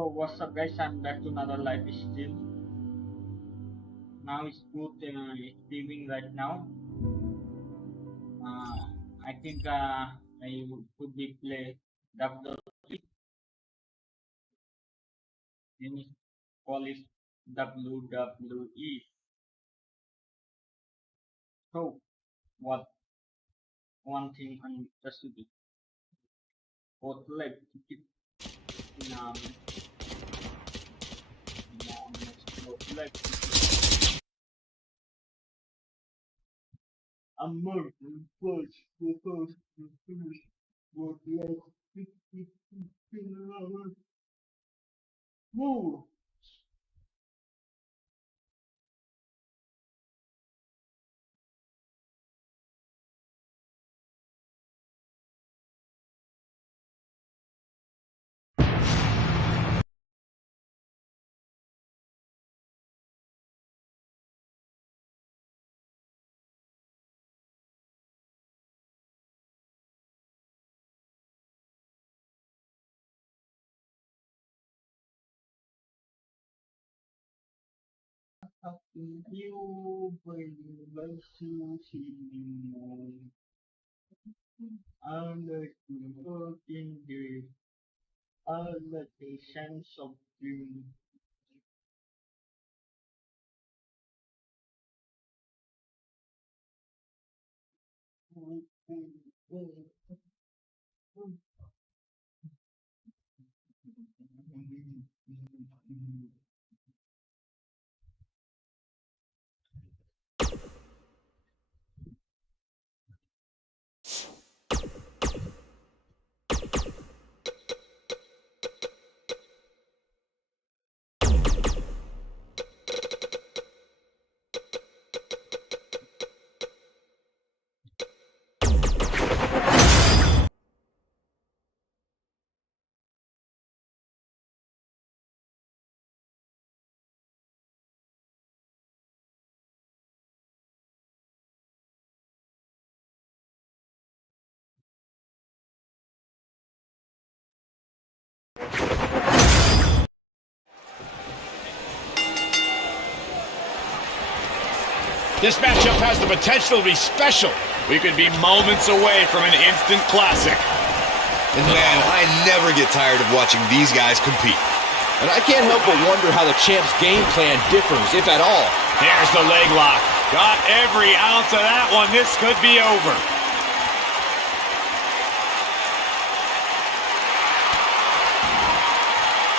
So what's up guys, I'm back to another live stream. Now it's good streaming right now. I think I could be play WWE. Then it's call it WWE. So what one thing I'm interested in. Both leg keep both leg. I'm more push, both leg. Move. You bring relationship under the working day, under the sense of dream. This matchup has the potential to be special. We could be moments away from an instant classic. And man, I never get tired of watching these guys compete. And I can't help but wonder how the champ's game plan differs, if at all. There's the leg lock. Got every ounce of that one. This could be over.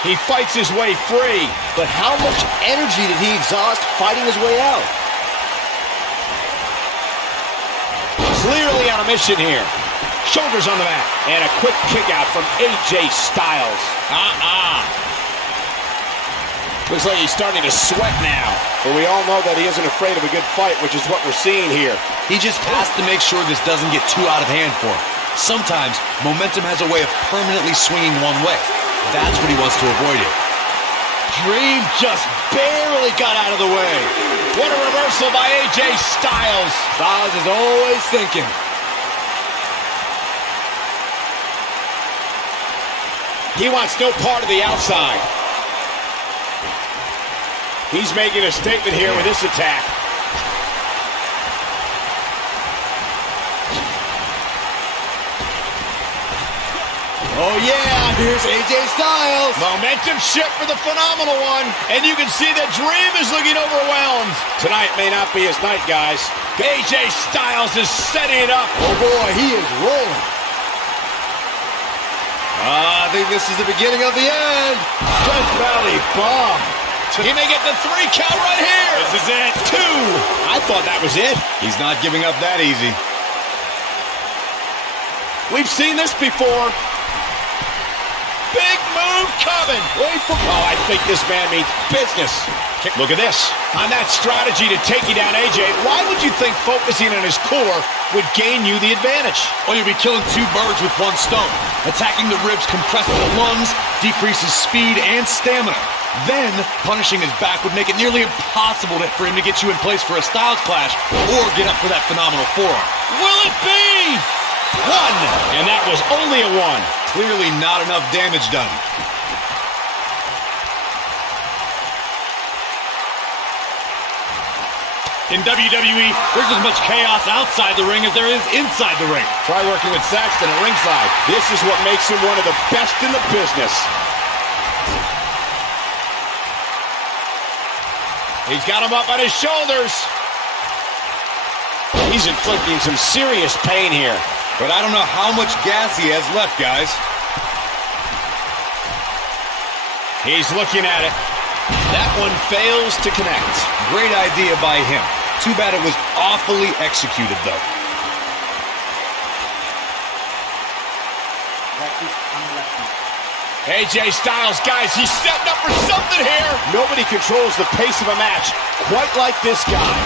He fights his way free, but how much energy did he exhaust fighting his way out? Clearly on a mission here. Shoulders on the mat. And a quick kick out from AJ Styles. Looks like he's starting to sweat now. But we all know that he isn't afraid of a good fight, which is what we're seeing here. He just has to make sure this doesn't get too out of hand for him. Sometimes, momentum has a way of permanently swinging one way. That's what he wants to avoid it. Dream just barely got out of the way. What a reversal by AJ Styles. Styles is always thinking. He wants no part of the outside. He's making a statement here with this attack. Oh yeah, here's AJ Styles. Momentum shift for the phenomenal one. And you can see that Dream is looking overwhelmed. Tonight may not be his night, guys. AJ Styles is setting it up. Oh boy, he is rolling. I think this is the beginning of the end. Just belly bomb. He may get the 3 count right here. This is it. 2. I thought that was it. He's not giving up that easy. We've seen this before. Big move coming. Wait for. Oh, I think this man means business. Look at this. On that strategy to take you down, AJ, why would you think focusing on his core would gain you the advantage? Well, you'll be killing 2 birds with 1 stone. Attacking the ribs compresses the lungs, decreases speed and stamina. Then, punishing his back would make it nearly impossible for him to get you in place for a Styles clash or get up for that phenomenal forearm. Will it be? 1. And that was only a 1. Clearly not enough damage done. In WWE, there's as much chaos outside the ring as there is inside the ring. Try working with Saxton at ringside. This is what makes him one of the best in the business. He's got him up on his shoulders. He's inflicting some serious pain here. But I don't know how much gas he has left, guys. He's looking at it. That one fails to connect. Great idea by him. Too bad it was awfully executed, though. That is unlucky. AJ Styles, guys, he's setting up for something here. Nobody controls the pace of a match quite like this guy.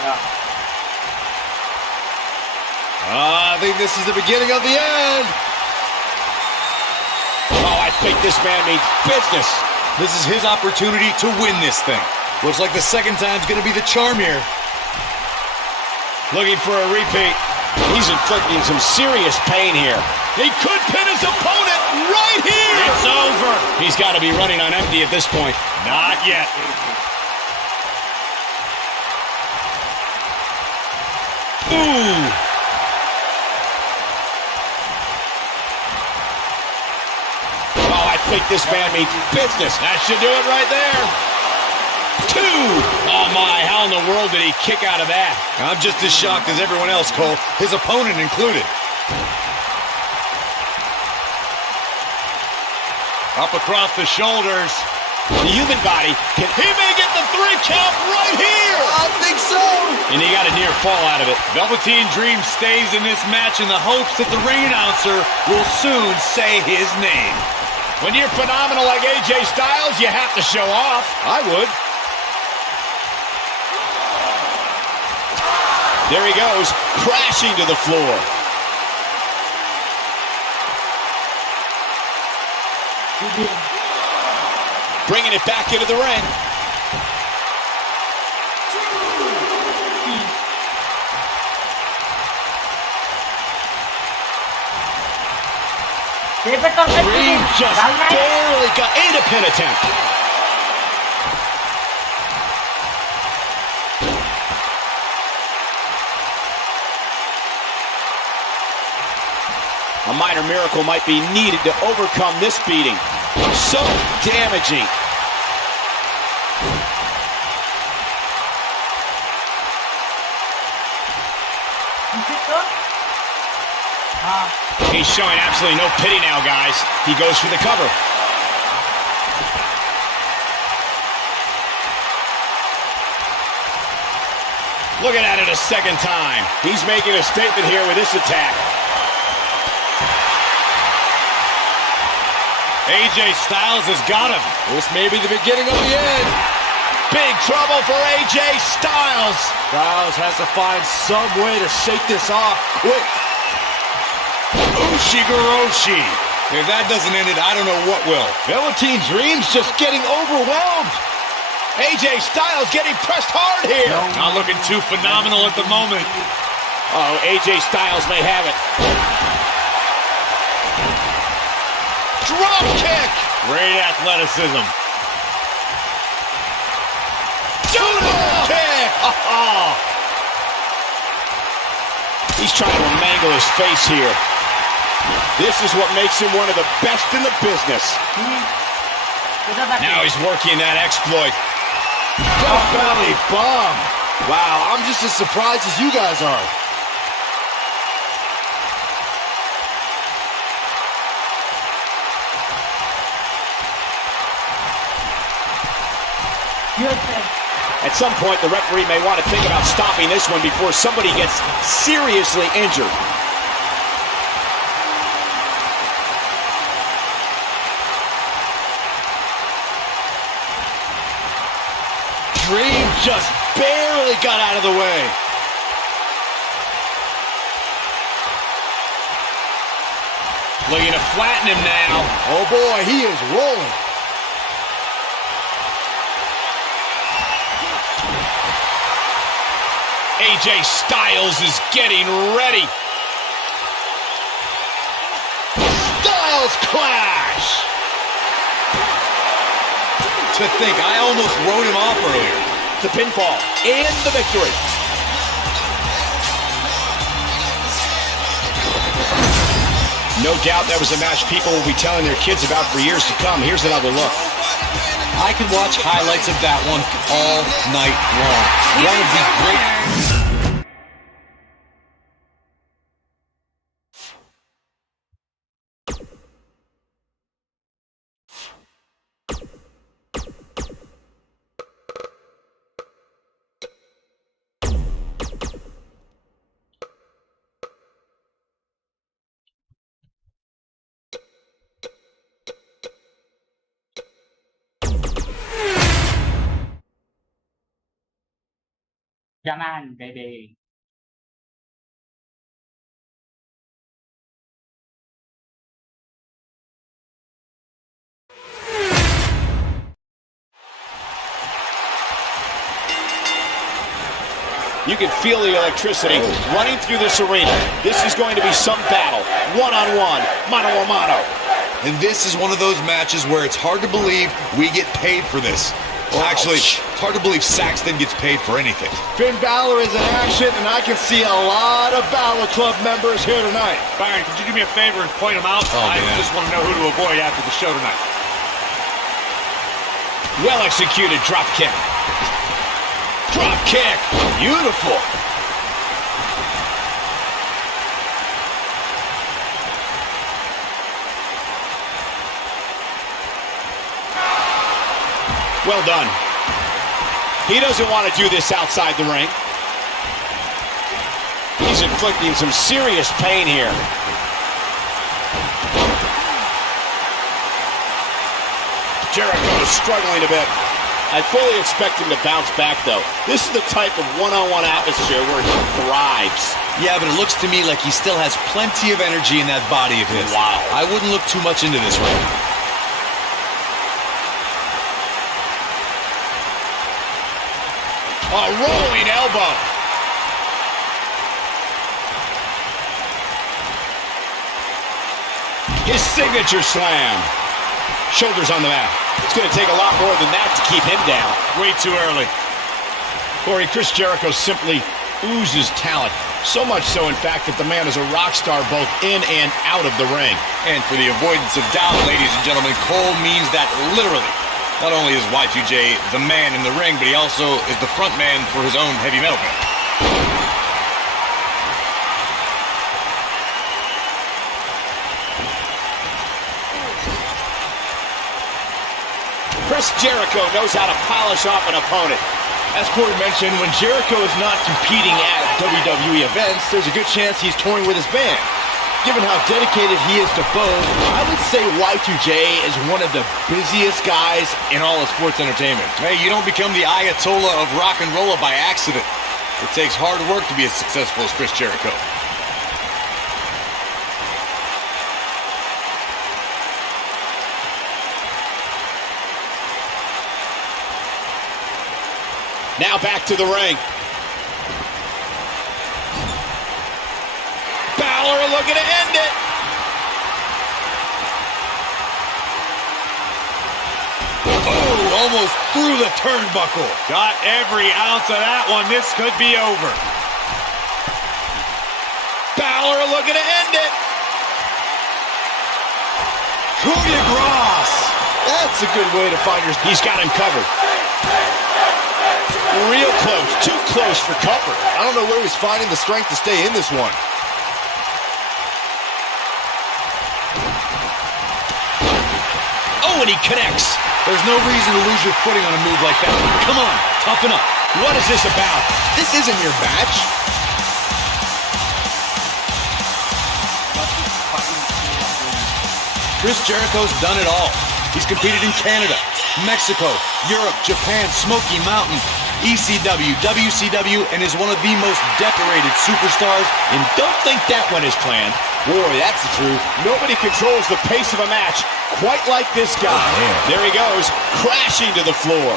Yeah. I think this is the beginning of the end. Oh, I think this man means business. This is his opportunity to win this thing. Looks like the second time's going to be the charm here. Looking for a repeat. He's inflicting some serious pain here. He could pin his opponent right here. It's over. He's got to be running on empty at this point. Not yet. Ooh. Oh, I think this man means business. That should do it right there. 2. Oh, my. How in the world did he kick out of that? I'm just as shocked as everyone else, Cole, his opponent included. Up across the shoulders. The human body can... He may get the 3 count right here. I think so. And he got a near fall out of it. Velveteen Dream stays in this match in the hopes that the ring announcer will soon say his name. When you're phenomenal like AJ Styles, you have to show off. I would. There he goes, crashing to the floor. Bringing it back into the ring. Dream just barely got a pin attempt. A minor miracle might be needed to overcome this beating. So damaging. He's showing absolutely no pity now, guys. He goes for the cover. Looking at it a second time. He's making a statement here with this attack. AJ Styles has got him. This may be the beginning of the end. Big trouble for AJ Styles. Styles has to find some way to shake this off quick. Ushigoroshi. If that doesn't end it, I don't know what will. Velveteen Dream's just getting overwhelmed. AJ Styles getting pressed hard here. Not looking too phenomenal at the moment. Oh, AJ Styles may have it. Drop kick. Great athleticism. Judo kick. He's trying to mangle his face here. This is what makes him one of the best in the business. Now he's working that exploit. Belly bomb. Wow, I'm just as surprised as you guys are. At some point, the referee may want to think about stopping this one before somebody gets seriously injured. Dream just barely got out of the way. Looking to flatten him now. Oh boy, he is rolling. AJ Styles is getting ready. Styles clash. to think. I almost wrote him off earlier. The pinfall and the victory. No doubt that was a match people will be telling their kids about for years to come. Here's another look. I could watch highlights of that one all night long. One of the great... Come on, baby. You can feel the electricity running through this arena. This is going to be some battle. One-on-one, mano-a-mano. And this is one of those matches where it's hard to believe we get paid for this. Well, actually, it's hard to believe Saxton gets paid for anything. Finn Balor is in action, and I can see a lot of Balor Club members here tonight. Byron, could you do me a favor and point them out? I just want to know who to avoid after the show tonight. Well executed drop kick. Drop kick. Beautiful. Well done. He doesn't want to do this outside the ring. He's inflicting some serious pain here. Jericho is struggling a bit. I fully expect him to bounce back, though. This is the type of one-on-one atmosphere where he thrives. Yeah, but it looks to me like he still has plenty of energy in that body of his. Wow. I wouldn't look too much into this ring. A rolling elbow. His signature slam. Shoulders on the mat. It's going to take a lot more than that to keep him down. Way too early. Corey, Chris Jericho simply oozes talent. So much so, in fact, that the man is a rock star both in and out of the ring. And for the avoidance of doubt, ladies and gentlemen, Cole means that literally. Not only is Y2J the man in the ring, but he also is the front man for his own heavy metal band. Chris Jericho knows how to polish off an opponent. As Corey mentioned, when Jericho is not competing at WWE events, there's a good chance he's touring with his band. Given how dedicated he is to both, I would say Y2J is one of the busiest guys in all of sports entertainment. Hey, you don't become the Ayatollah of rock and roll by accident. It takes hard work to be as successful as Chris Jericho. Now back to the ring. Balor looking to end it. Oh, almost through the turnbuckle. Got every ounce of that one. This could be over. Balor looking to end it. Coup de grace. That's a good way to find your... He's got him covered. Real close. Too close for comfort. I don't know where he's finding the strength to stay in this one. Oh, and he connects. There's no reason to lose your footing on a move like that. Come on, toughen up. What is this about? This isn't your match. Chris Jericho's done it all. He's competed in Canada, Mexico, Europe, Japan, Smoky Mountain, ECW, WCW, and is one of the most decorated superstars. And don't think that one is planned. Boy, that's the truth. Nobody controls the pace of a match quite like this guy. Oh, there he goes, crashing to the floor.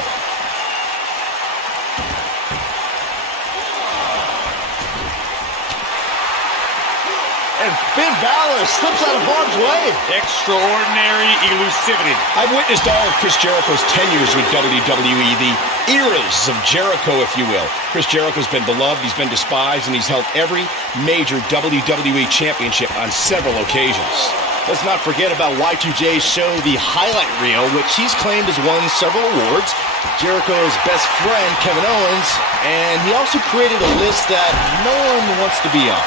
and Finn Balor slips out of harm's way. Extraordinary elusivity. I've witnessed all of Chris Jericho's tenures with WWE, the eras of Jericho, if you will. Chris Jericho's been beloved, he's been despised, and he's held every major WWE championship on several occasions. Let's not forget about Y2J's show, The Highlight Reel, which he's claimed has won several awards. Jericho's best friend, Kevin Owens, and he also created a list that no one wants to be on.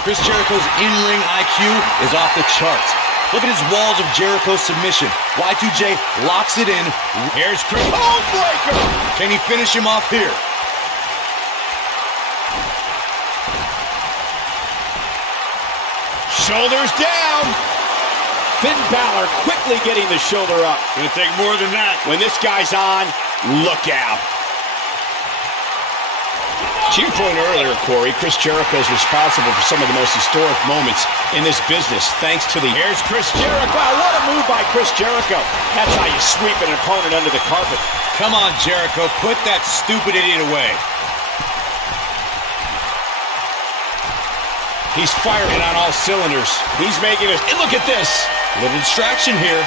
Chris Jericho's in-ring IQ is off the charts. Look at his walls of Jericho submission. Y2J locks it in. Here's Chris. Bone breaker! Can he finish him off here? Shoulders down. Finn Balor quickly getting the shoulder up. Gonna take more than that. When this guy's on, look out. To your point earlier, Corey, Chris Jericho is responsible for some of the most historic moments in this business, thanks to the... Here's Chris Jericho. Wow, what a move by Chris Jericho. That's how you sweep an opponent under the carpet. Come on, Jericho, put that stupid idiot away. He's firing on all cylinders. He's making it. Look at this. A little distraction here.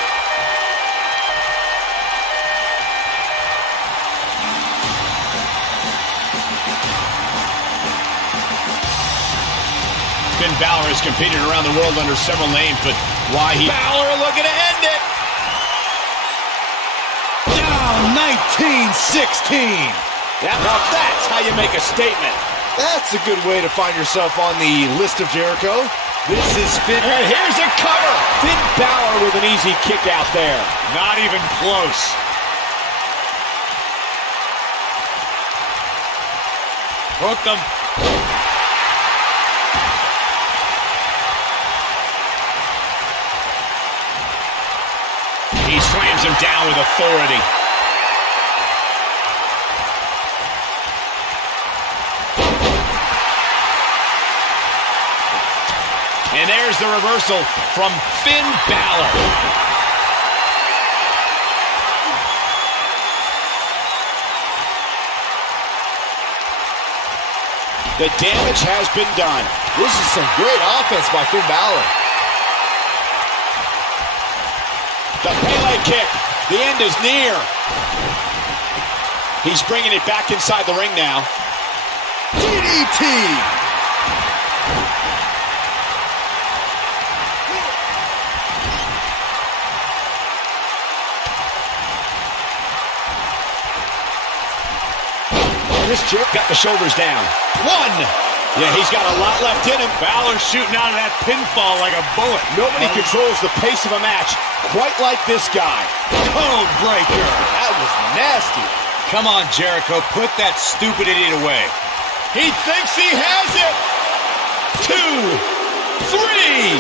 Finn Balor has competed around the world under several names, but why he... Balor looking to end it. Down 1916. Now that's how you make a statement. That's a good way to find yourself on the list of Jericho. This is Finn. And here's a cover. Finn Balor with an easy kick out there. Not even close. Hooked him. He slams him down with authority. And there's the reversal from Finn Balor. The damage has been done. This is some great offense by Finn Balor. The Pele kick. The end is near. He's bringing it back inside the ring now. DDT. Chris Jericho got the shoulders down. One. Yeah, he's got a lot left in him. Balor shooting out of that pinfall like a bullet. Nobody controls the pace of a match quite like this guy. Code breaker. That was nasty. Come on, Jericho. Put that stupid idiot away. He thinks he has it. 2, 3.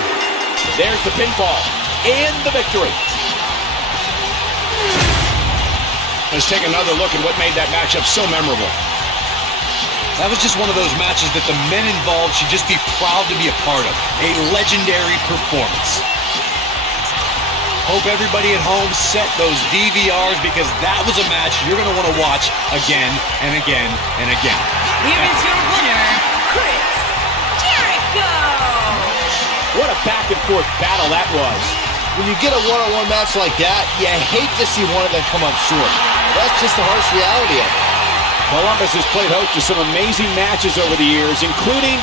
There's the pinfall and the victory. Let's take another look at what made that matchup so memorable. That was just one of those matches that the men involved should just be proud to be a part of. A legendary performance. Hope everybody at home set those DVRs because that was a match you're going to want to watch again and again and again. Here is your winner, Chris Jericho! What a back-and-forth battle that was. When you get a one-on-one match like that, you hate to see one of them come up short. That's just the harsh reality of it. Columbus has played host to some amazing matches over the years, including...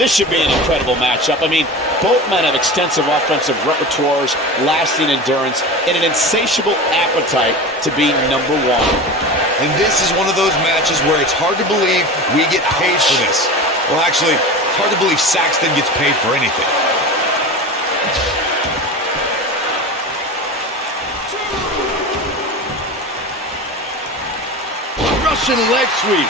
This should be an incredible matchup. I mean, both men have extensive offensive repertoires, lasting endurance, and an insatiable appetite to be number one. And this is one of those matches where it's hard to believe we get paid for this. Well, actually, it's hard to believe Saxton gets paid for anything. Russian leg sweep.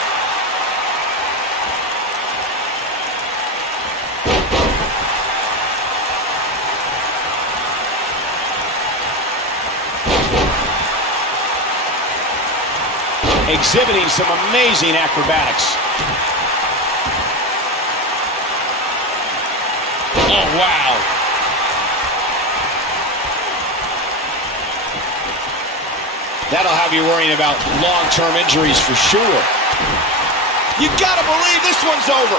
Exhibiting some amazing acrobatics. Oh, wow. That'll have you worrying about long-term injuries for sure. You gotta believe this one's over.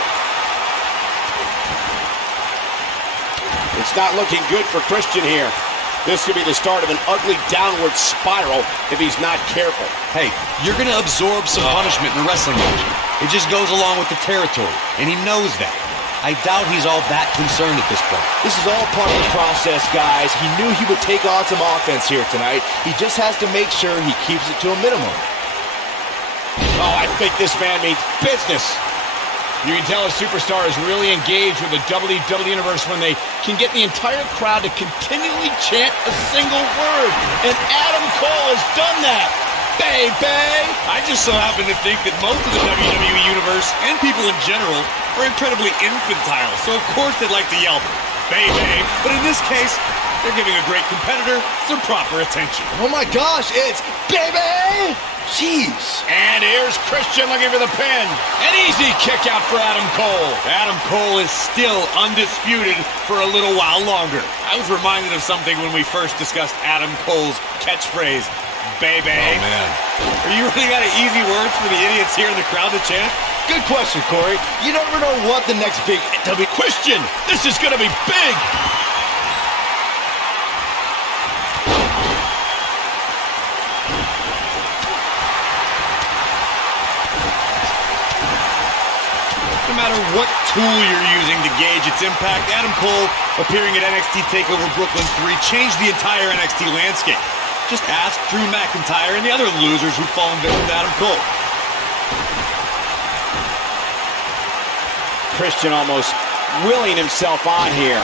It's not looking good for Christian here. This could be the start of an ugly downward spiral if he's not careful. Hey, you're going to absorb some punishment in a wrestling match. It just goes along with the territory, and he knows that. I doubt he's all that concerned at this point. This is all part of the process, guys. He knew he would take on some offense here tonight. He just has to make sure he keeps it to a minimum. Oh, I think this man means business. You can tell a superstar is really engaged with the WWE Universe when they can get the entire crowd to continually chant a single word. And Adam Cole has done that. Baby! I just so happen to think that most of the WWE Universe and people in general are incredibly infantile, so of course they'd like to yell, baby. But in this case, they're giving a great competitor some proper attention. Oh my gosh, it's baby! Jeez. And here's Christian looking for the pin. An easy kick out for Adam Cole. Adam Cole is still undisputed for a little while longer. I was reminded of something when we first discussed Adam Cole's catchphrase, baby. Oh, man. Are you running out of easy words for the idiots here in the crowd to chant? Good question, Corey. You never know what the next big Christian, this is going to be big. No matter what tool you're using to gauge its impact, Adam Cole appearing at NXT TakeOver Brooklyn 3 changed the entire NXT landscape. Just ask Drew McIntyre and the other losers who've fallen victim to Adam Cole. Christian almost willing himself on here.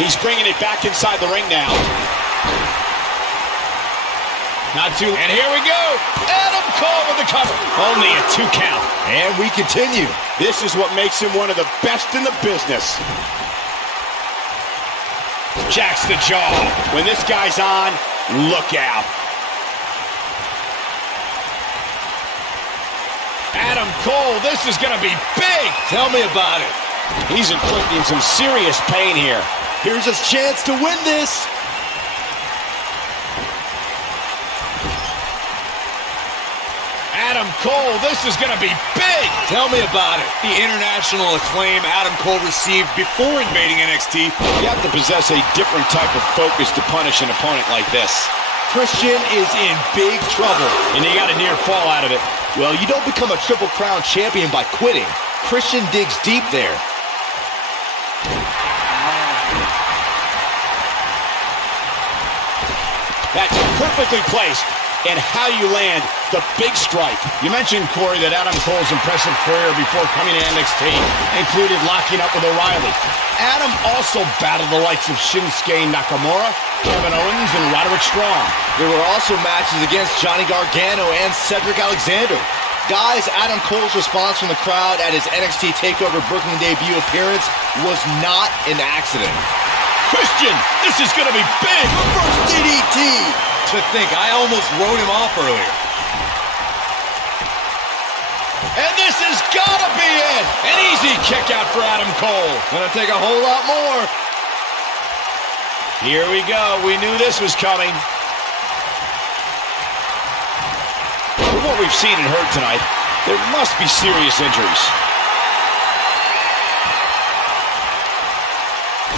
He's bringing it back inside the ring now. Not too. And here we go. Adam Cole with the cover. Only a 2 count. And we continue. This is what makes him one of the best in the business. Jacks the jaw. When this guy's on, look out. Adam Cole, this is going to be big. Tell me about it. He's inflicting some serious pain here. Here's his chance to win this. Adam Cole, this is going to be big. Tell me about it. The international acclaim Adam Cole received before invading NXT. You have to possess a different type of focus to punish an opponent like this. Christian is in big trouble. And he got a near fall out of it. Well, you don't become a Triple Crown champion by quitting. Christian digs deep there. That's perfectly placed. And how you land the big strike. You mentioned, Corey, that Adam Cole's impressive career before coming to NXT included locking up with O'Reilly. Adam also battled the likes of Shinsuke Nakamura, Kevin Owens, and Roderick Strong. There were also matches against Johnny Gargano and Cedric Alexander. Guys, Adam Cole's response from the crowd at his NXT TakeOver Brooklyn debut appearance was not an accident. Christian, this is going to be big. Reverse DDT. To think, I almost wrote him off earlier. And this has got to be it. An easy kick out for Adam Cole. Gonna take a whole lot more. Here we go. We knew this was coming. From what we've seen and heard tonight, there must be serious injuries.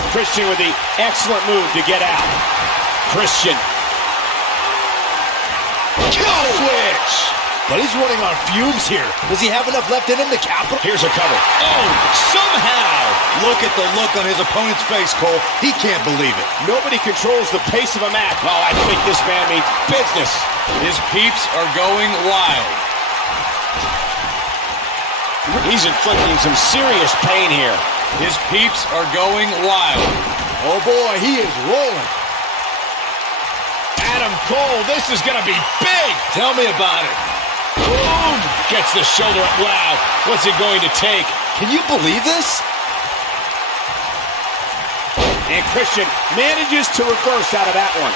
Christian with the excellent move to get out. Christian. Kill switch! But he's running on fumes here. Does he have enough left in him to cap him? Here's a cover. Oh, somehow. Look at the look on his opponent's face, Cole. He can't believe it. Nobody controls the pace of a match. Oh, I think this man means business. His peeps are going wild. He's inflicting some serious pain here. His peeps are going wild. Oh boy, he is rolling. Adam Cole, this is gonna be big. Tell me about it. Boom! Gets the shoulder up loud. What's it going to take? Can you believe this? And Christian manages to reverse out of that one.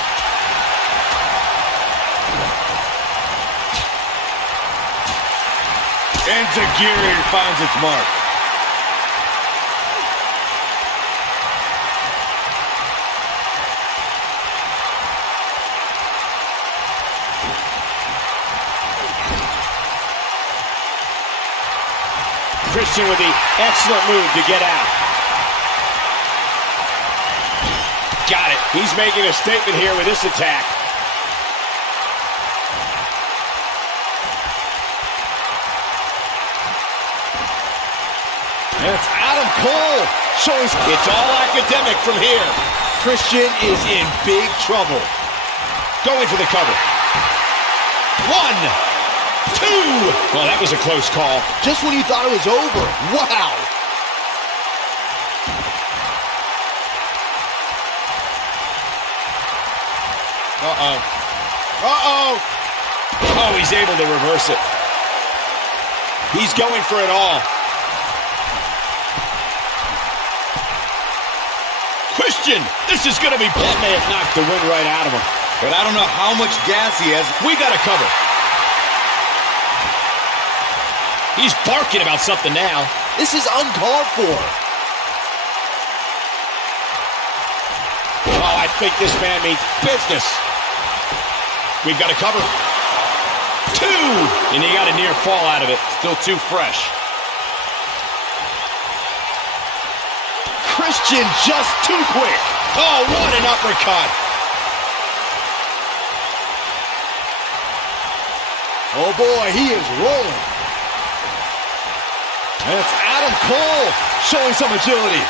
Enziguri finds its mark. Christian with the excellent move to get out. Got it. He's making a statement here with this attack. And it's Adam Cole showing It's all academic from here. Christian is in big trouble. Going for the cover. 1, 2. Well, that was a close call. Just when you thought it was over. Wow. Uh-oh. Uh-oh. Oh, he's able to reverse it. He's going for it all. Christian, this is going to be... That may have knocked the wind right out of him. But I don't know how much gas he has. We got to cover. He's barking about something now. This is uncalled for. Oh, I think this man means business. We've got to cover. 2! And he got a near fall out of it. Still too fresh. Christian just too quick. Oh, what an uppercut. Oh boy, he is rolling. And it's Adam Cole showing some agility.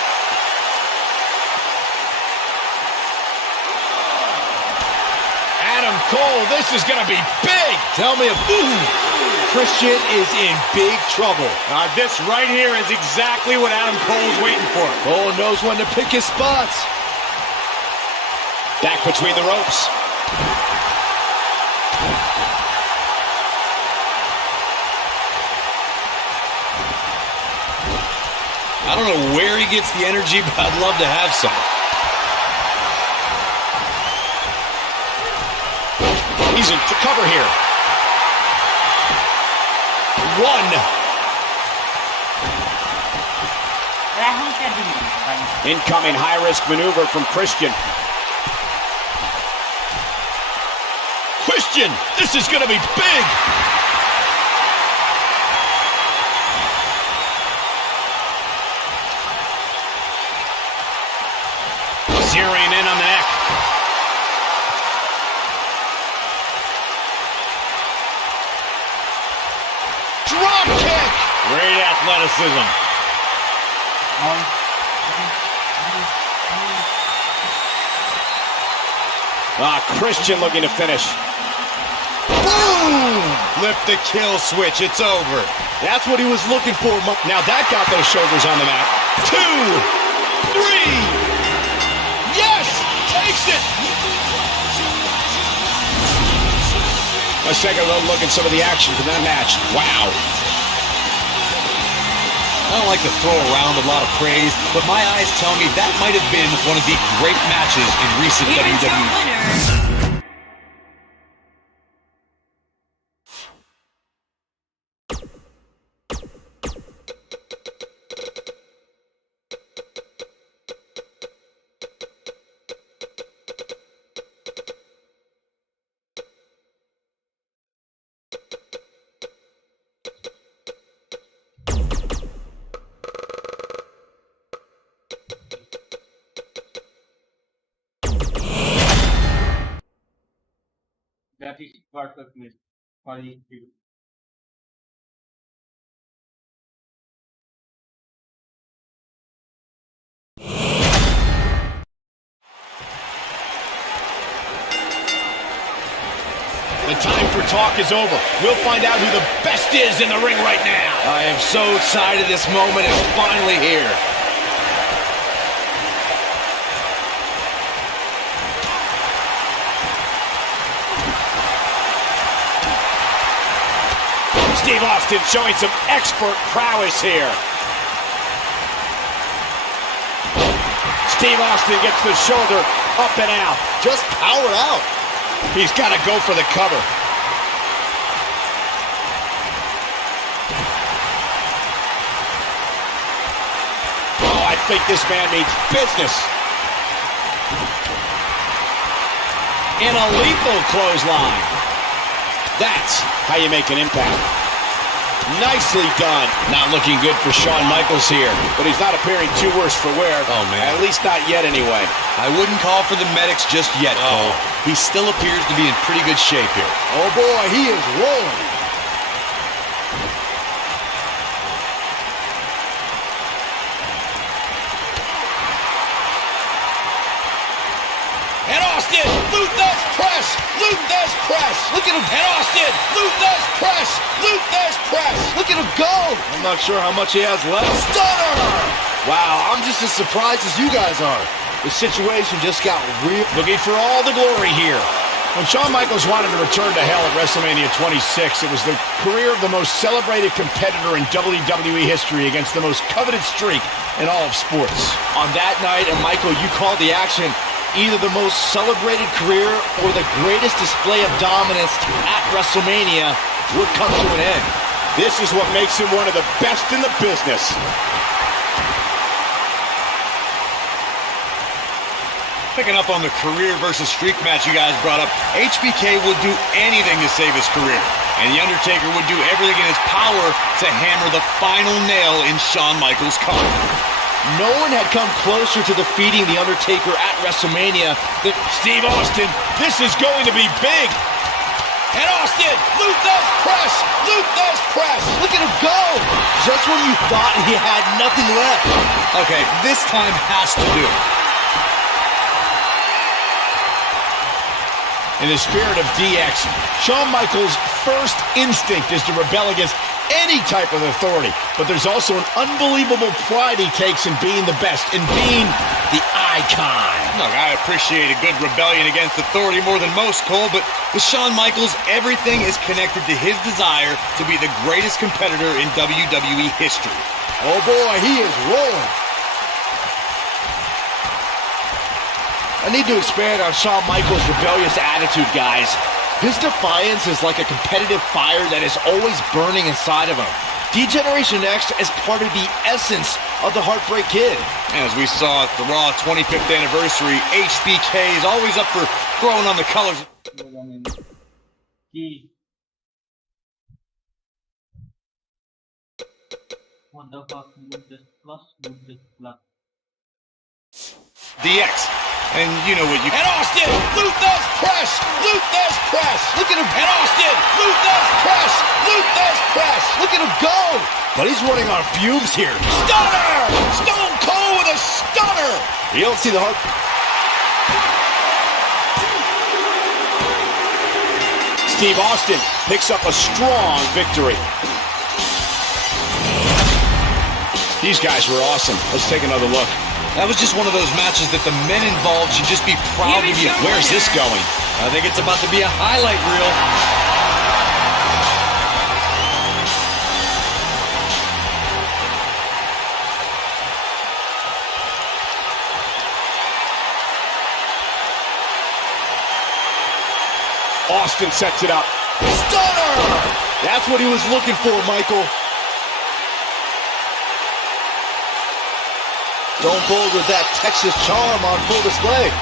Adam Cole, this is going to be big. Tell me, Christian is in big trouble. This right here is exactly what Adam Cole's waiting for. Cole knows when to pick his spots. Back between the ropes. I don't know where he gets the energy, but I'd love to have some. He's in cover here. 1. Incoming high-risk maneuver from Christian. Christian, this is going to be big. Zeroing in on the neck. Drop kick. Great athleticism. Christian looking to finish. Boom! Flip the kill switch. It's over. That's what he was looking for. Now that got those shoulders on the mat. 2, 3. Yes! Takes it! Let's take a look at some of the action from that match. Wow. I don't like to throw around a lot of praise, but my eyes tell me that might have been one of the great matches in recent Here's your WWE. winner. That is part of me. Funny. The time for talk is over. We'll find out who the best is in the ring right now. I am so excited this moment is finally here. Steve Austin showing some expert prowess here. Steve Austin gets the shoulder up and out. Just powered out. He's got to go for the cover. Oh, I think this man means business. In a lethal clothesline. That's how you make an impact. Nicely done. Not looking good for Shawn Michaels here. But he's not appearing too worse for wear. Oh, man. At least not yet, anyway. I wouldn't call for the medics just yet, Cole. He still appears to be in pretty good shape here. Oh boy, he is rolling. And Austin, Luther's press, Luther's press. Look at him. And Austin, Luther's press, Luther's press. Look at him go. I'm not sure how much he has left. Stunner! Wow, I'm just as surprised as you guys are. The situation just got real. Looking for all the glory here. When Shawn Michaels wanted to return to hell at WrestleMania 26, it was the career of the most celebrated competitor in WWE history against the most coveted streak in all of sports. On that night, and Michael, you called the action either the most celebrated career or the greatest display of dominance at WrestleMania would come to an end. This is what makes him one of the best in the business. Picking up on the career versus streak match you guys brought up, HBK would do anything to save his career. And The Undertaker would do everything in his power to hammer the final nail in Shawn Michaels' coffin. No one had come closer to defeating The Undertaker at WrestleMania than Steve Austin, this is going to be big. And Austin, Luther's press, Luther's press. Look at him go! Just when you thought he had nothing left. Okay, this time has to do. In the spirit of DX, Shawn Michaels' first instinct is to rebel against any type of authority. But there's also an unbelievable pride he takes in being the best, in being the icon. Look, I appreciate a good rebellion against authority more than most, Cole, but with Shawn Michaels, everything is connected to his desire to be the greatest competitor in WWE history. Oh boy, he is rolling. I need to expand on Shawn Michaels' rebellious attitude, guys. His defiance is like a competitive fire that is always burning inside of him. D-Generation X is part of the essence of the Heartbreak Kid. As we saw at the Raw 25th anniversary, HBK is always up for throwing on the colors. What the fuck? Move this plus, move this plus. DX. And you know what you... And Austin, Luther's press, Luther's press. Look at him. And Austin, Luther's press, Luther's press. Look at him go! But he's running on fumes here. Stunner! Stone Cold with a stunner. You don't see the heart. Steve Austin picks up a strong victory. These guys were awesome. Let's take another look. That was just one of those matches that the men involved should just be proud to be. Where's this going? I think it's about to be a highlight reel. Austin sets it up. Stunner! That's what he was looking for, Michael. Stone Cold with that Texas charm on full display.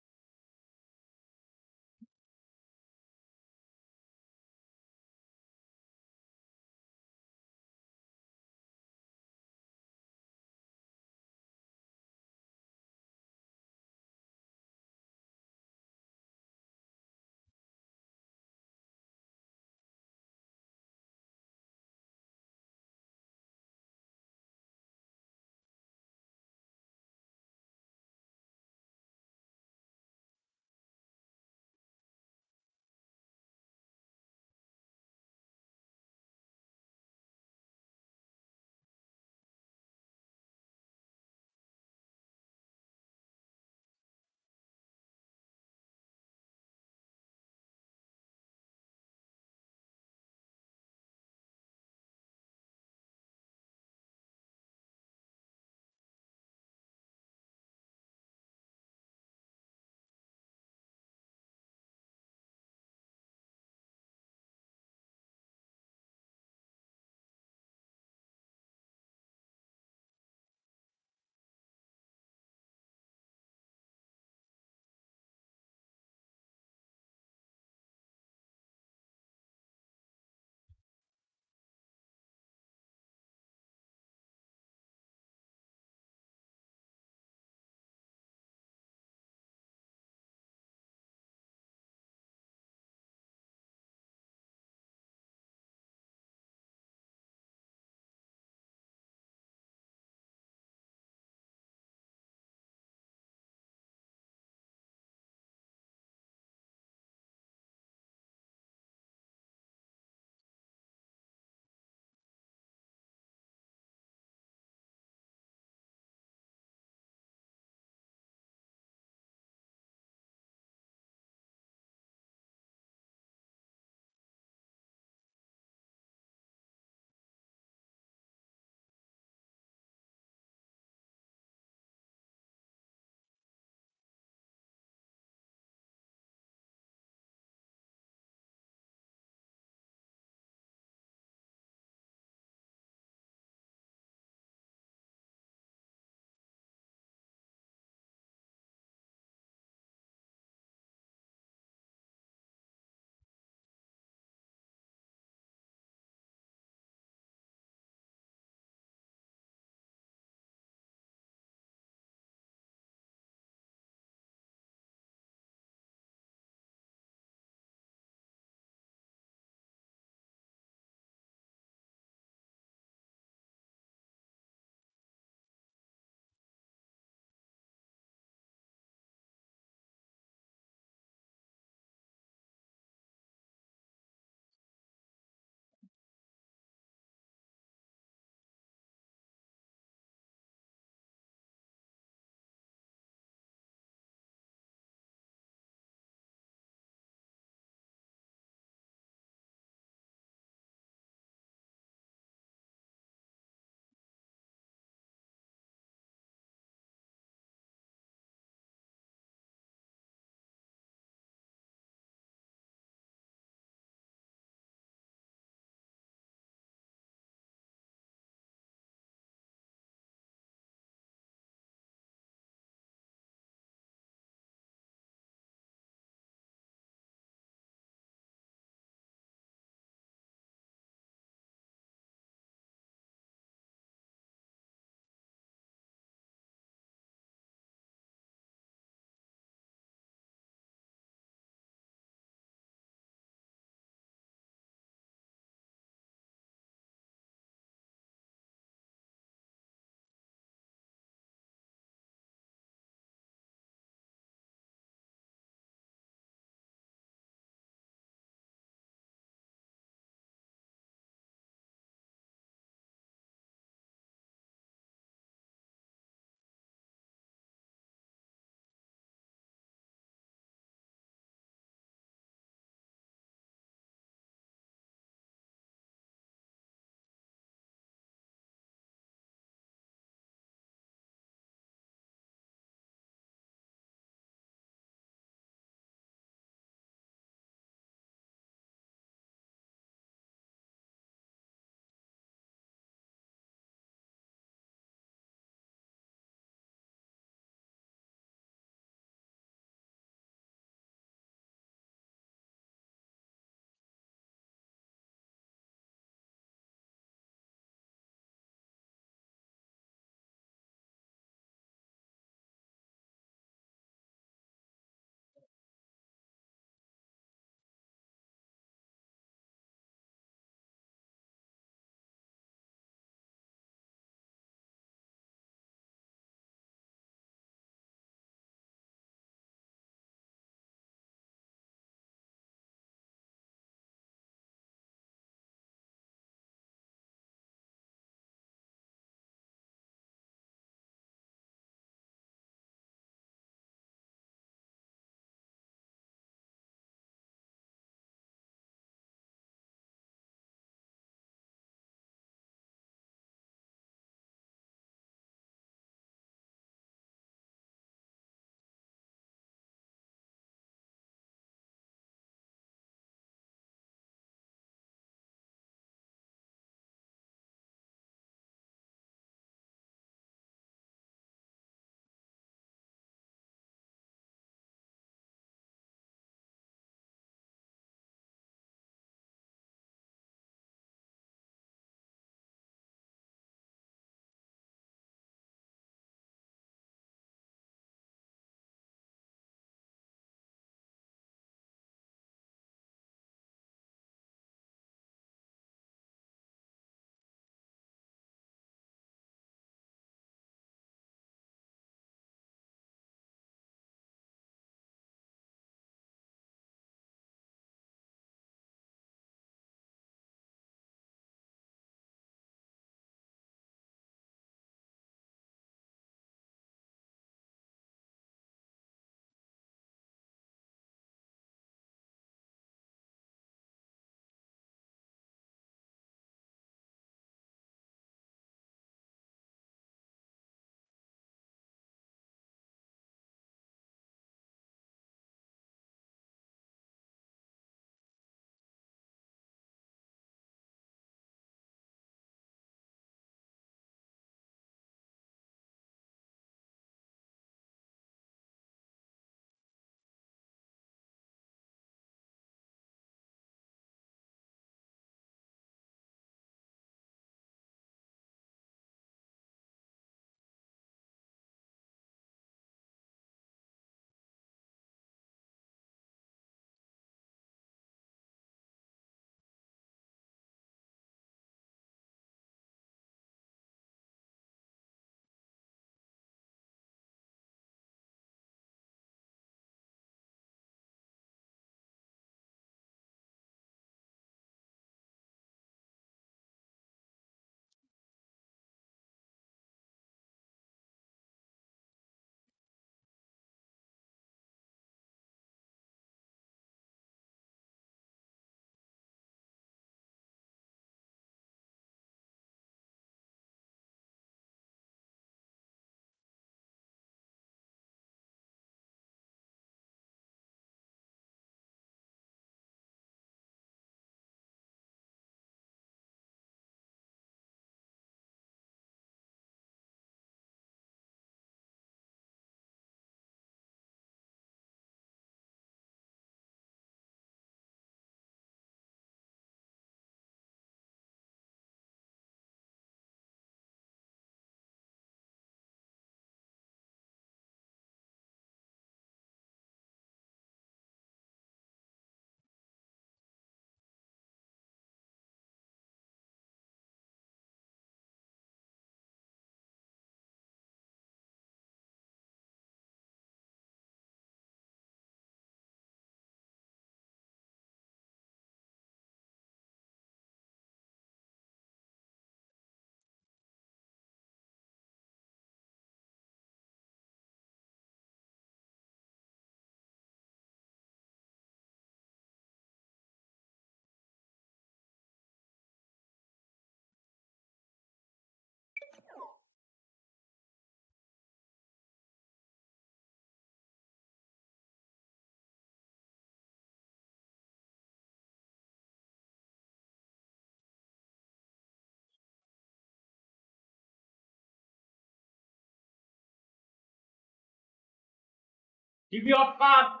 TV off कर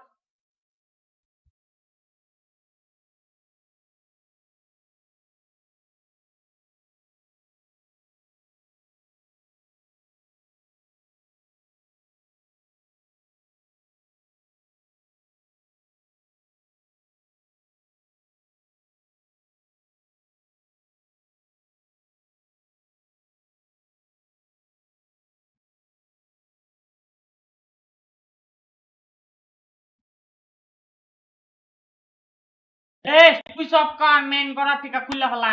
switch off कर main graphic खुला होला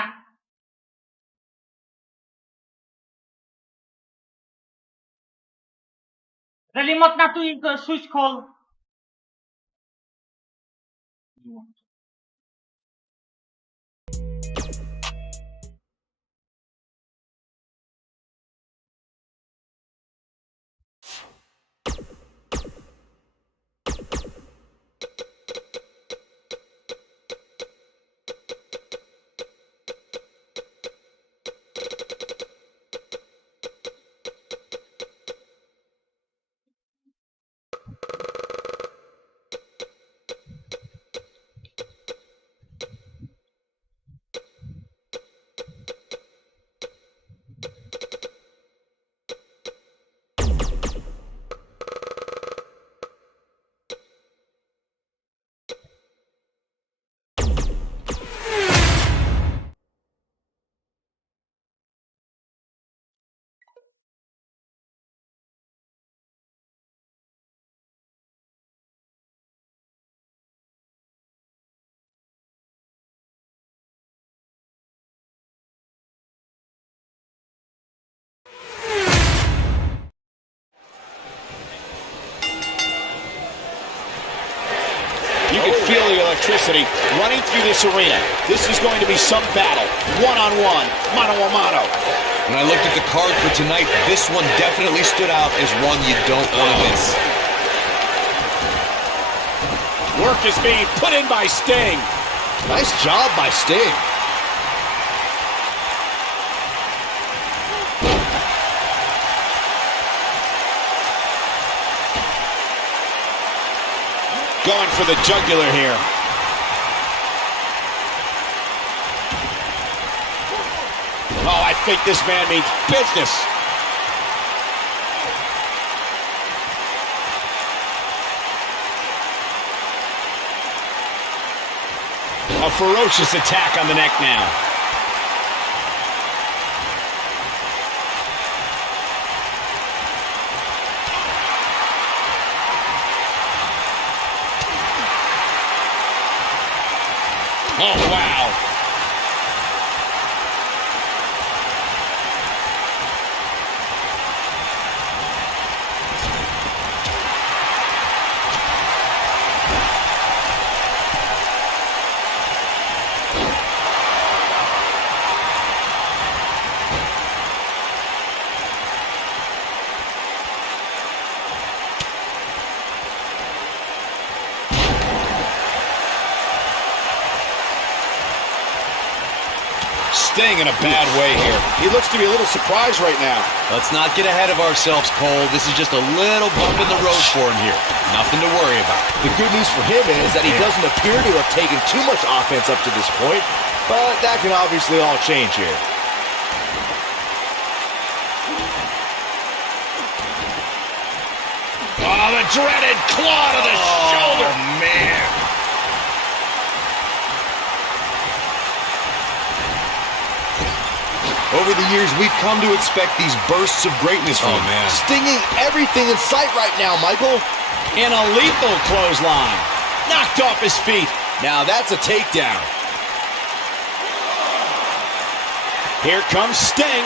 remote ना तू switch खोल You can feel the electricity running through this arena. This is going to be some battle, one-on-one, mano-a-mano. When I looked at the card for tonight, this one definitely stood out as one you don't want to miss. Work is being put in by Sting. Nice job by Sting. Going for the jugular here. Oh, I think this man means business. A ferocious attack on the neck now. Oh, wow. Sting in a bad way here. He looks to be a little surprised right now. Let's not get ahead of ourselves, Cole. This is just a little bump in the road for him here. Nothing to worry about. The good news for him is that he doesn't appear to have taken too much offense up to this point, but that can obviously all change here. Oh, the dreaded claw to the shoulder. Oh, man. Over the years, we've come to expect these bursts of greatness from him. Man. Stinging everything in sight right now, Michael. In a lethal clothesline. Knocked off his feet. Now that's a takedown. Here comes Sting.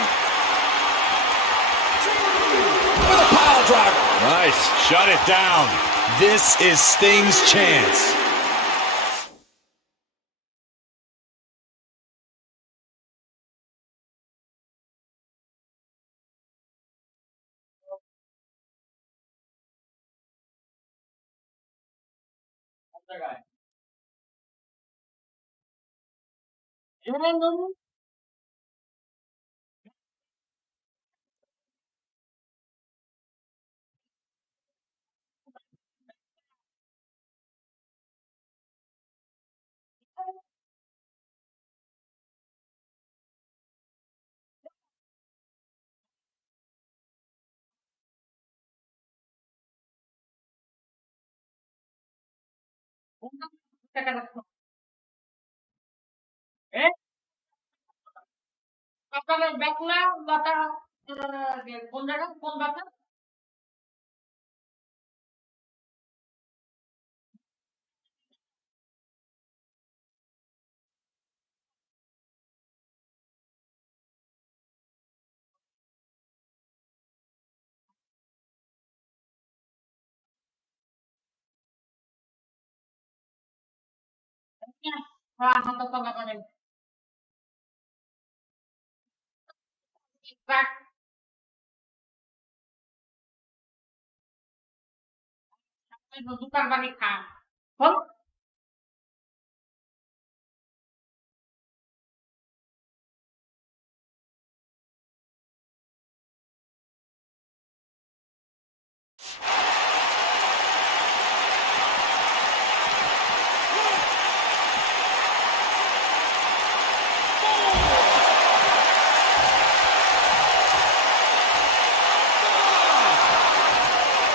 With a pile driver. Nice. Shut it down. This is Sting's chance. আপনাদের ব্যাকলা বাটা কোন জায়গা কোন বাটা হাত পাকা করেন back দুটার বাড়ি খান হল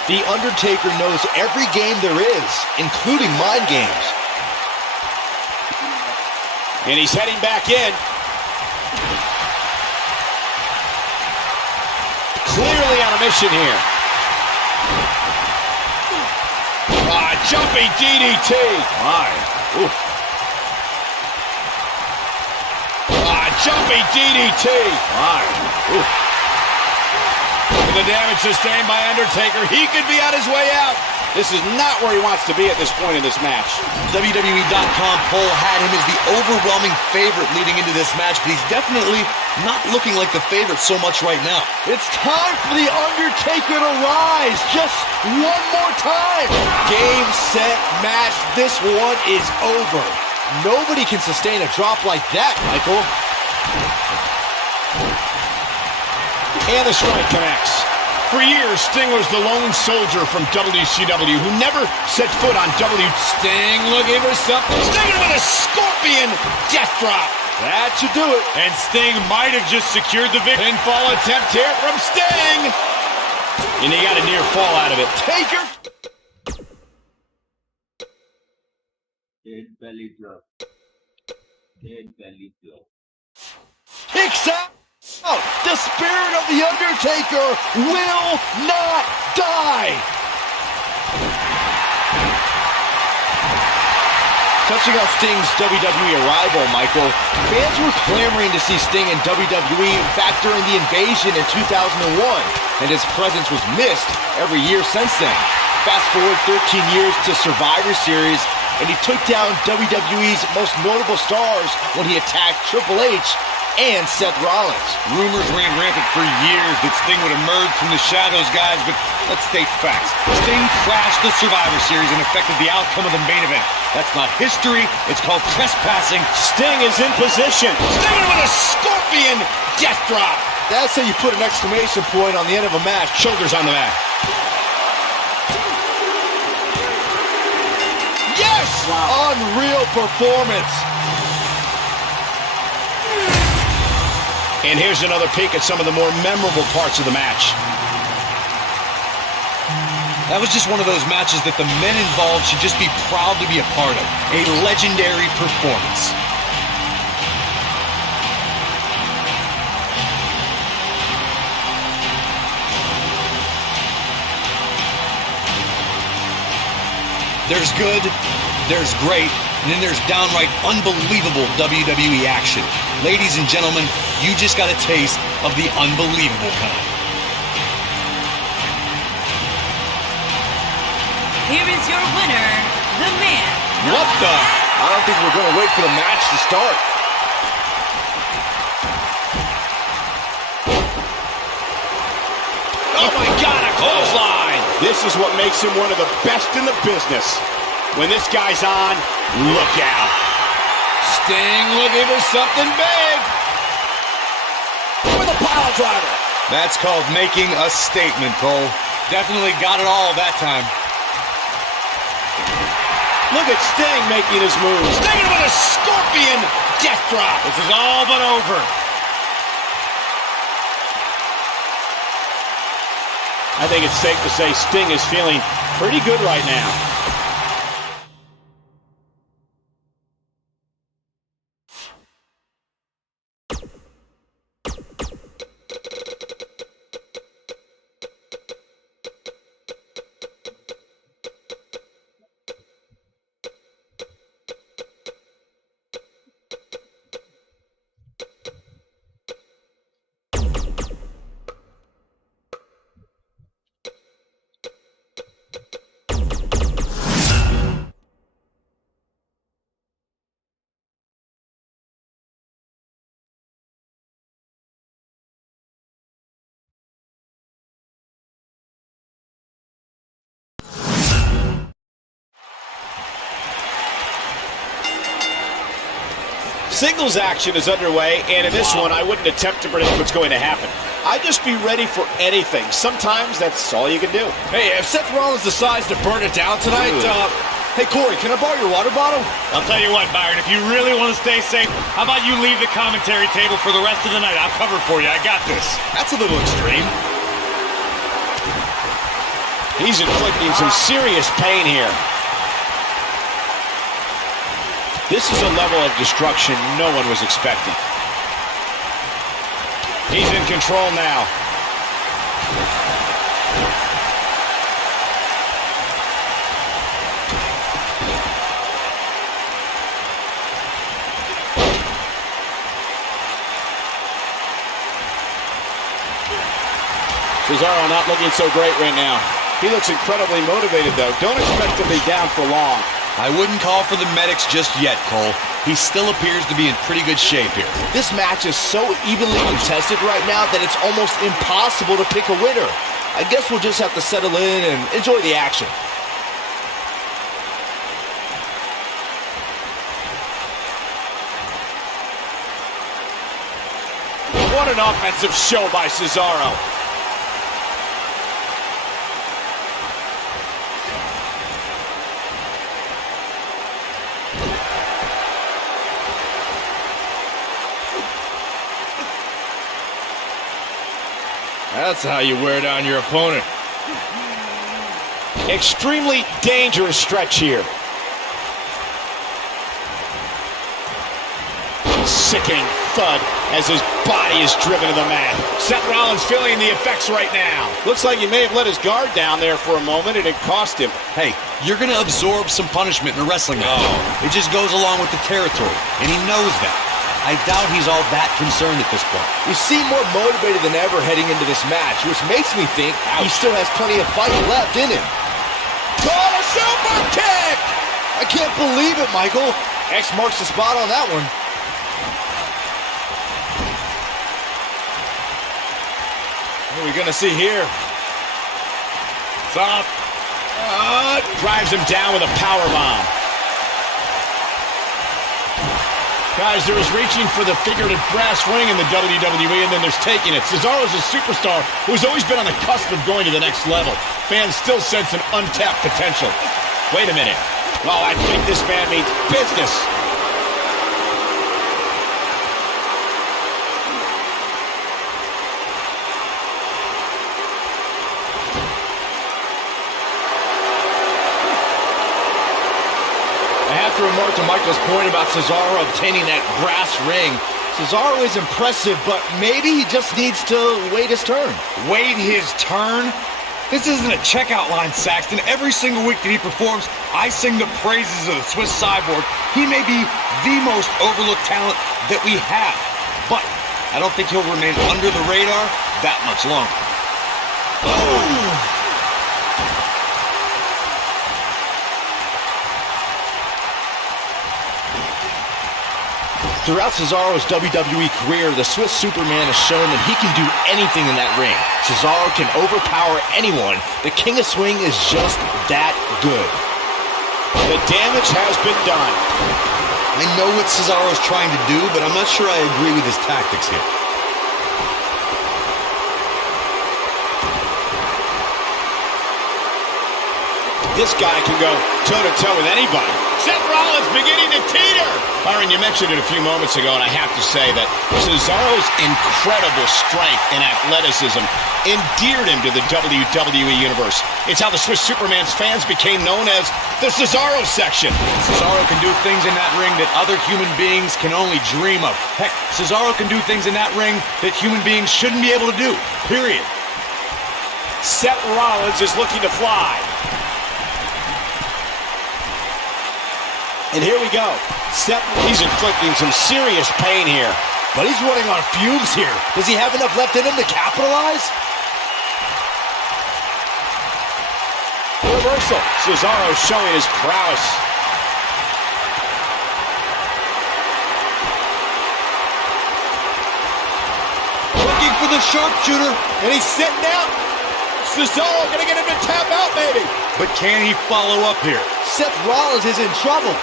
The Undertaker knows every game there is, including mind games. And he's heading back in. Clearly on a mission here. Jumping DDT. My. Ooh. Jumping DDT. My. Ooh. With the damage sustained by Undertaker, he could be on his way out. This is not where he wants to be at this point in this match. WWE.com poll had him as the overwhelming favorite leading into this match, but he's definitely not looking like the favorite so much right now. It's time for The Undertaker to rise just one more time. Game, set, match. This one is over. Nobody can sustain a drop like that, Michael. And the strike connects. For years, Sting was the lone soldier from WCW who never set foot on Sting looking for something. Sting with a scorpion death drop. That should do it. And Sting might have just secured the victory. Pinfall attempt here from Sting. And he got a near fall out of it. Taker. dead belly drop dead belly drop Kicks out. The spirit of The Undertaker will not die. Touching on Sting's WWE arrival, Michael, fans were clamoring to see Sting in WWE back during the invasion in 2001, and his presence was missed every year since then. Fast forward 13 years to Survivor Series, and he took down WWE's most notable stars when he attacked Triple H and Seth Rollins. Rumors ran rampant for years that Sting would emerge from the shadows, guys, but let's state facts. Sting crashed the Survivor Series and affected the outcome of the main event. That's not history, it's called trespassing. Sting is in position. Sting with a scorpion death drop. That's how you put an exclamation point on the end of a match. Shoulders on the mat. Yes! Wow. Unreal performance. And here's another peek at some of the more memorable parts of the match. That was just one of those matches that the men involved should just be proud to be a part of. A legendary performance. There's good, there's great, and then there's downright unbelievable WWE action. Ladies and gentlemen, you just got a taste of the unbelievable kind. Here is your winner, the man. What the? I don't think we're going to wait for the match to start. Oh my God, a clothesline! This is what makes him one of the best in the business. When this guy's on, look out. Sting looking for something big. With a pile driver. That's called making a statement, Cole. Definitely got it all that time. Look at Sting making his move. Sting with a scorpion death drop. This is all but over. I think it's safe to say Sting is feeling pretty good right now. Singles action is underway, and in this one, I wouldn't attempt to predict what's going to happen. I'd just be ready for anything. Sometimes that's all you can do. Hey, if Seth Rollins decides to burn it down tonight, hey, Corey, can I borrow your water bottle? I'll tell you what, Byron, if you really want to stay safe, how about you leave the commentary table for the rest of the night? I'll cover for you. I got this. That's a little extreme. He's inflicting some serious pain here. This is a level of destruction no one was expecting. He's in control now. Cesaro not looking so great right now. He looks incredibly motivated, though. Don't expect to be down for long. I wouldn't call for the medics just yet, Cole. He still appears to be in pretty good shape here. This match is so evenly contested right now that it's almost impossible to pick a winner. I guess we'll just have to settle in and enjoy the action. What an offensive show by Cesaro. That's how you wear down your opponent. Extremely dangerous stretch here. Sickening thud as his body is driven to the mat. Seth Rollins feeling the effects right now. Looks like he may have let his guard down there for a moment and it cost him. Hey, you're going to absorb some punishment in a wrestling match. It just goes along with the territory, and he knows that. I doubt he's all that concerned at this point. He seemed more motivated than ever heading into this match, which makes me think he still has plenty of fight left in him. Oh, a super kick! I can't believe it, Michael. X marks the spot on that one. What are we going to see here? Stop. Drives him down with a powerbomb. Guys, there is reaching for the figurative brass ring in the WWE, and then there's taking it. Cesaro's a superstar who's always been on the cusp of going to the next level. Fans still sense an untapped potential. Wait a minute. Well, I think this man means business. To remark to Michael's point about Cesaro obtaining that brass ring, Cesaro is impressive, but maybe he just needs to wait his turn. Wait his turn? This isn't a checkout line, Saxton. Every single week that he performs, I sing the praises of the Swiss Cyborg. He may be the most overlooked talent that we have, but I don't think he'll remain under the radar that much longer. Oh! Throughout Cesaro's WWE career, the Swiss Superman has shown that he can do anything in that ring. Cesaro can overpower anyone. The King of Swing is just that good. The damage has been done. I know what Cesaro's trying to do, but I'm not sure I agree with his tactics here. This guy can go toe-to-toe with anybody. Seth Rollins beginning to teeter. Byron, you mentioned it a few moments ago, and I have to say that Cesaro's incredible strength and athleticism endeared him to the WWE Universe. It's how the Swiss Superman's fans became known as the Cesaro section. Cesaro can do things in that ring that other human beings can only dream of. Heck, Cesaro can do things in that ring that human beings shouldn't be able to do, period. Seth Rollins is looking to fly. And here we go. Seth, he's inflicting some serious pain here. But he's running on fumes here. Does he have enough left in him to capitalize? Reversal. Cesaro showing his prowess. Looking for the sharpshooter. And he's sitting out. Cesaro gonna get him to tap out, maybe. But can he follow up here? Seth Rollins is in trouble.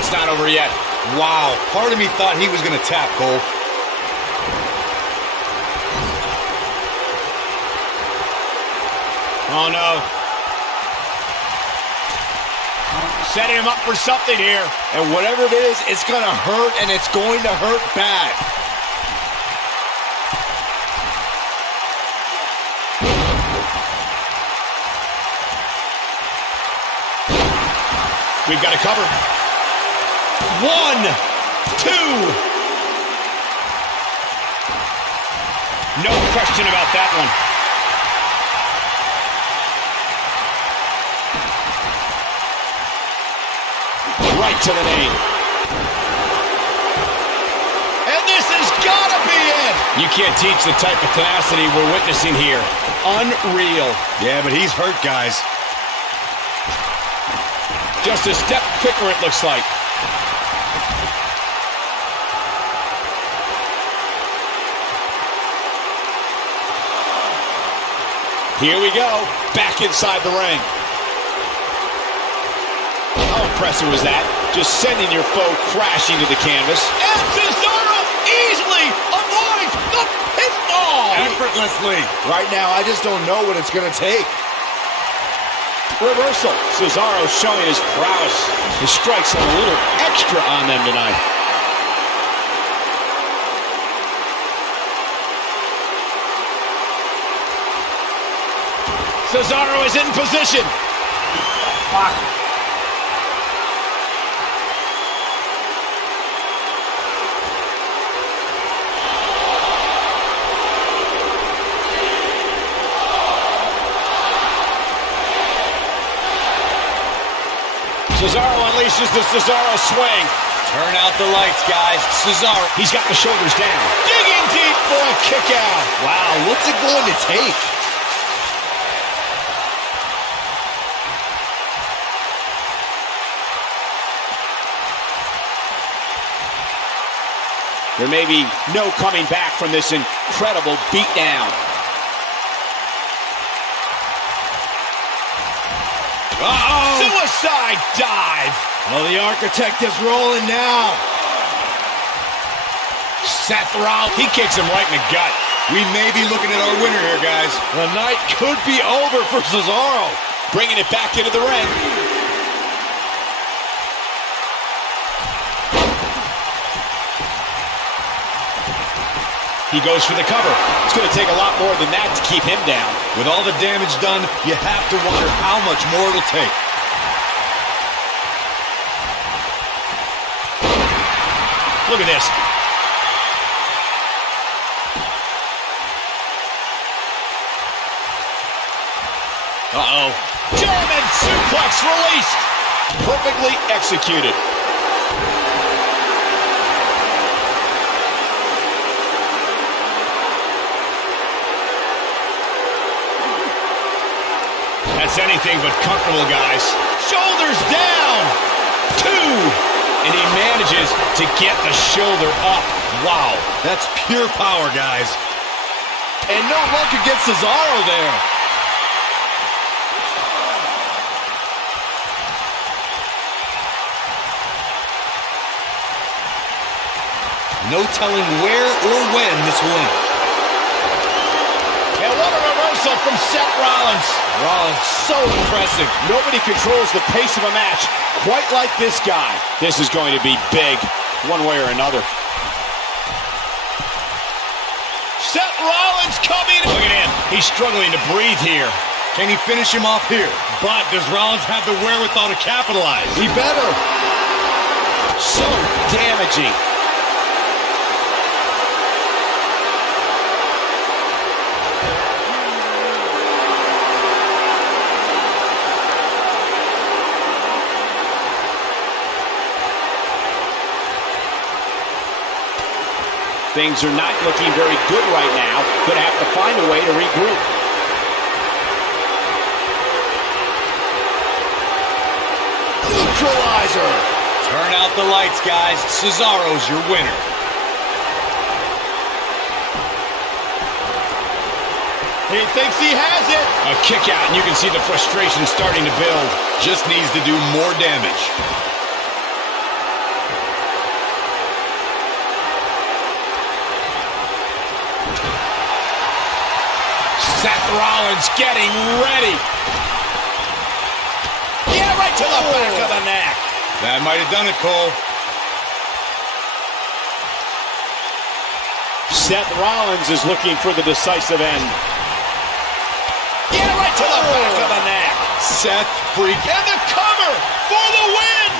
it's not over yet. Wow, part of me thought he was going to tap, Cole. Oh, no. Setting him up for something here. And whatever it is, it's going to hurt, and it's going to hurt bad. We've got to cover. 1, 2. No question about that one. Right to the knee. And this has got to be it. You can't teach the type of tenacity we're witnessing here. Unreal. Yeah, but he's hurt, guys. Just a step quicker, it looks like. Here we go. Back inside the ring. How impressive was that? Just sending your foe crashing to the canvas. And Cesaro easily avoids the pinfall. Effortlessly. Right now, I just don't know what it's going to take. Reversal. Cesaro showing his prowess. His strikes are a little extra on them tonight. Cesaro is in position. Cesaro unleashes the Cesaro swing. Turn out the lights, guys. Cesaro. He's got the shoulders down. Digging deep for a kick out. Wow, what's it going to take? There may be no coming back from this incredible beatdown. Uh-oh! Suicide dive! Well, the Architect is rolling now. Seth Rollins, he kicks him right in the gut. We may be looking at our winner here, guys. The night could be over for Cesaro. Bringing it back into the ring. He goes for the cover. It's going to take a lot more than that to keep him down. With all the damage done, you have to wonder how much more it'll take. Look at this. Uh-oh. German suplex released. Perfectly executed. That's anything but comfortable, guys. Shoulders down. 2. And he manages to get the shoulder up. Wow. That's pure power, guys. And no luck against Cesaro there. No telling where or when this will end. And what a reversal from Seth Rollins. Rollins, so impressive. Nobody controls the pace of a match quite like this guy. This is going to be big, one way or another. Seth Rollins coming. Look at him. He's struggling to breathe here. Can he finish him off here? But does Rollins have the wherewithal to capitalize? He better. So damaging. Things are not looking very good right now. Gonna have to find a way to regroup. Neutralizer. Turn out the lights, guys. Cesaro's your winner. He thinks he has it. A kick out, and you can see the frustration starting to build. Just needs to do more damage. Seth Rollins getting ready. Yeah, right to the back of the neck. That might have done it, Cole. Seth Rollins is looking for the decisive end. Yeah, right to the back of the neck. Seth freak. And the cover for the win.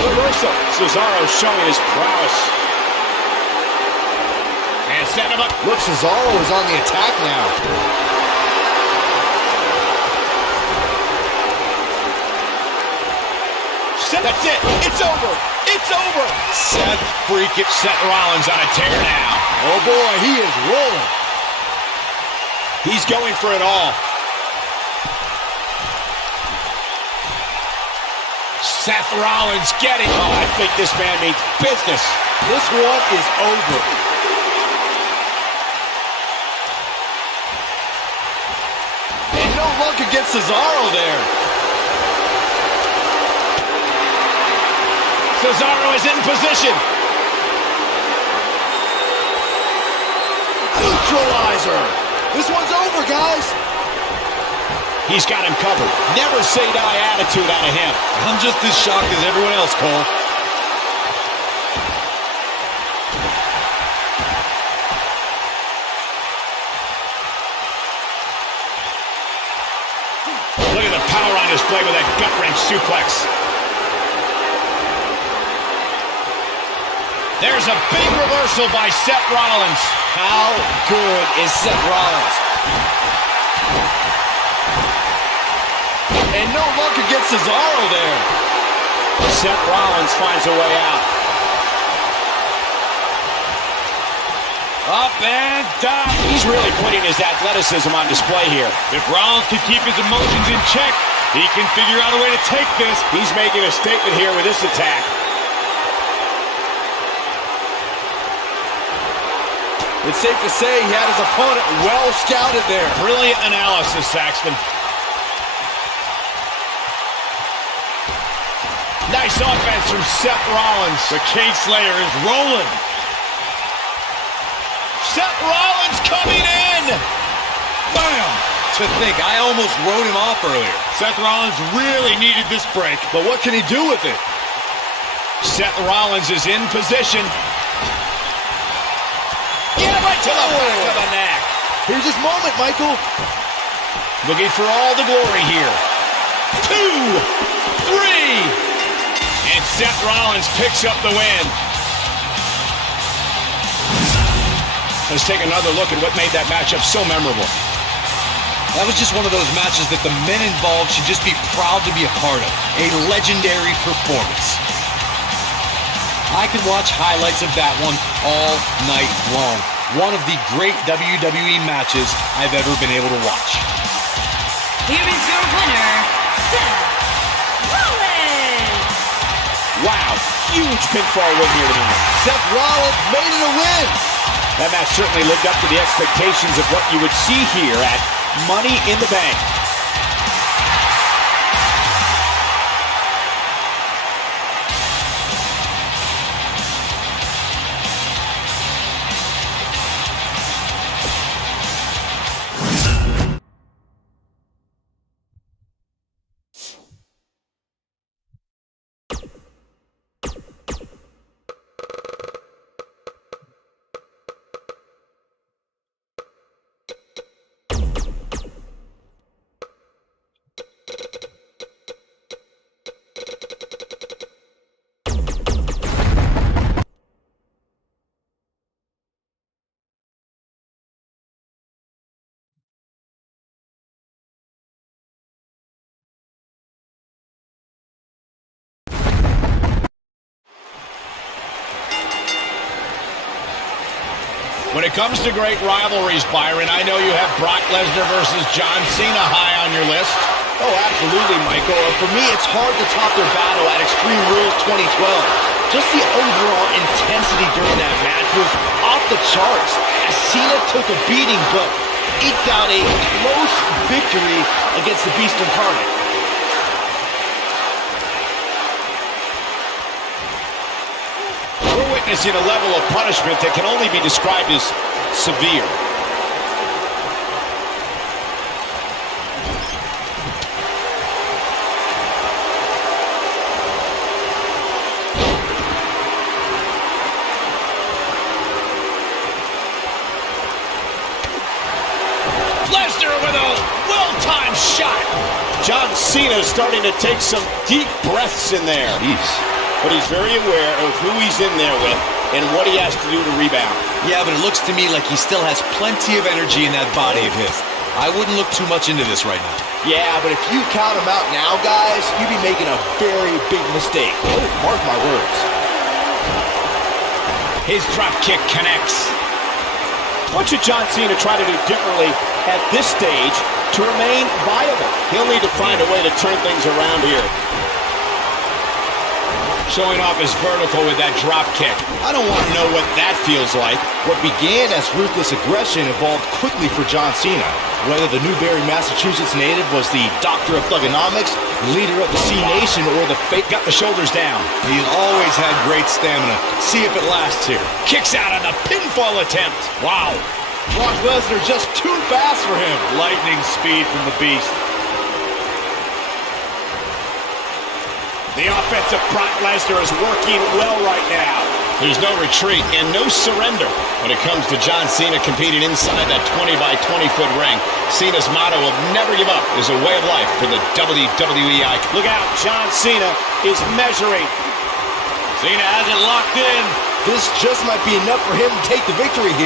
Reversal. Cesaro showing his prowess. And set him up. Look, Cesaro is on the attack now. That's it. It's over. It's over. Seth freaking. Seth Rollins on a tear now. Oh boy, he is rolling. He's going for it all. Seth Rollins getting. Oh, I think this man means business. This one is over. And no luck against Cesaro there. Cesaro is in position. Neutralizer. This one's over, guys. He's got him covered. Never say die attitude out of him. I'm just as shocked as everyone else, Cole. Look at the power on display with that gut-wrench suplex. There's a big reversal by Seth Rollins. How good is Seth Rollins? And no luck against Cesaro there. Seth Rollins finds a way out. Up and down. He's really putting his athleticism on display here. If Rollins can keep his emotions in check, he can figure out a way to take this. He's making a statement here with this attack. It's safe to say he had his opponent well scouted there. Brilliant analysis, Saxton. Nice offense from Seth Rollins. The King Slayer is rolling. Seth Rollins coming in. Bam! To think, I almost wrote him off earlier. Seth Rollins really needed this break. But what can he do with it? Seth Rollins is in position. Yeah, right to the back of the neck. Here's his moment, Michael. Looking for all the glory here. 2, 3. And Seth Rollins picks up the win. Let's take another look at what made that matchup so memorable. That was just one of those matches that the men involved should just be proud to be a part of. A legendary performance. I could watch highlights of that one all night long. One of the great WWE matches I've ever been able to watch. Here is your winner, Seth Rollins. Wow, huge pinfall win here tonight. Seth Rollins made it a win. That match certainly lived up to the expectations of what you would see here at Money in the Bank. When it comes to great rivalries, Byron, I know you have Brock Lesnar versus John Cena high on your list. Oh, absolutely, Michael. For me, it's hard to top their battle at Extreme Rules 2012. Just the overall intensity during that match was off the charts, as Cena took a beating but eked out a close victory against the Beast incarnate. witnessing a level of punishment that can only be described as severe. Lesnar with a well-timed shot. John Cena is starting to take some deep breaths in there. Jeez. But he's very aware of who he's in there with and what he has to do to rebound. Yeah, but it looks to me like he still has plenty of energy in that body of his. I wouldn't look too much into this right now. Yeah, but if you count him out now, guys, you'd be making a very big mistake. Oh, mark my words. His drop kick connects. What should John Cena try to do differently at this stage to remain viable? He'll need to find a way to turn things around here. Showing off his vertical with that drop kick. I don't want to know what that feels like. What began as ruthless aggression evolved quickly for John Cena. Whether the Newbury, Massachusetts native was the doctor of thugonomics, leader of the C Nation, or the fake Got the shoulders down. He's always had great stamina. See if it lasts here. Kicks out on the pinfall attempt. Wow. Brock Lesnar just too fast for him. Lightning speed from the Beast. The offensive Brock Lesnar is working well right now. There's no retreat and no surrender when it comes to John Cena competing inside that 20-by-20-foot ring. Cena's motto of never give up is a way of life for the WWE icon. Look out, John Cena is measuring. Cena has it locked in. This just might be enough for him to take the victory here.